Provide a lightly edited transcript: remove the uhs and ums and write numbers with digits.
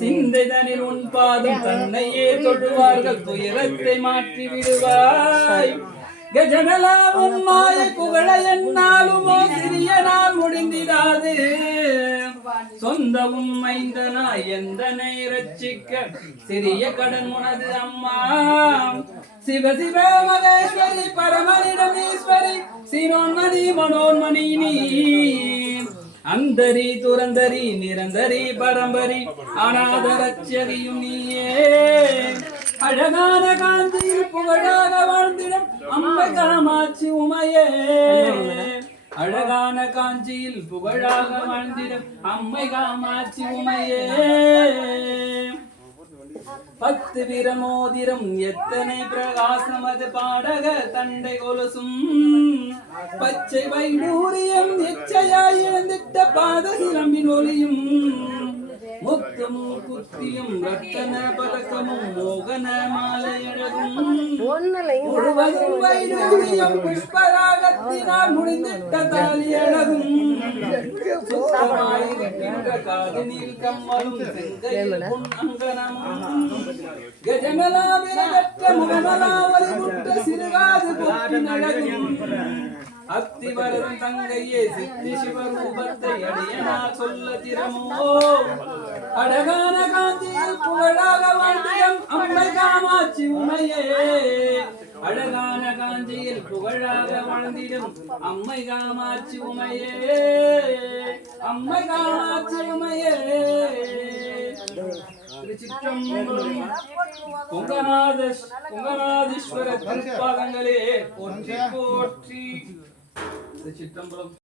சிந்தைதனில் உன் பாதம் தன்னையே தொழுவார்கள் துயரத்தை மாற்றி விடுவாய் கஜமலா உன் மாய புகழ என்னாலுமோ சிறிய நாள் முடிந்திடாது சொந்த உண்மைந்தனா எந்தனை ரட்சிக்க சிறிய கடன் உனது அம்மா சிவ சிவ மகேஸ்வரி பரமனிடமேஸ்வரி சிரோன்மணி மனோன்மணி நீ அந்தரி துரந்தரி நிரந்தரி பரம்பரி அநாதரட்சகியும் நீயே அழகான காந்தியில் புகழாக வாழ்ந்திடம் அம்மை காமாட்சி உமையே அழகான காஞ்சியில் புகழாக வாழ்ந்திடம் அம்மை காமாட்சி உமையே பத்து விரமோதிரம் எத்தனை பிரகாசம் அது பாடக தண்டை கொலுசும் பச்சை வைடூரியம் எச்சையாய் இழந்திட்ட பாத சிலம்பின் ஒலியும் முத்தும் குத்தியும் ரத்தன பதக்கமும் மோகன மாலையழகும் முழுவதும் வைடூரியம் புஷ்பராகத்தினால் முடிந்திட்ட தாலியழகும் சுத்தமாயிருக்கின்ற காதினில் கம்மலும் செங்கையில் பொன்னங்கனமும் கஜமலா விரகற்ற முகமலா வலிமுட்ட சிறுகாது பொக்கின் அழகும் அத்திவரதன் தங்கையே சித்தி சிவரூபத்தை அடியனா சொல்ல திறமோ அழகான காஞ்சியில் புகழாக வாழ்ந்திடம் அம்மை காமாட்சி உமையே அழகான காஞ்சியில் புகழாக வாழ்ந்திடும் அம்மை காமாட்சி உமையே அம்மை காமாட்சி உமையே திருச்சிற்றம்பலம் பொங்கநாதீஸ்வர திருப்பாதங்களே போற்றி போற்றி திருச்சிற்றம்பலம்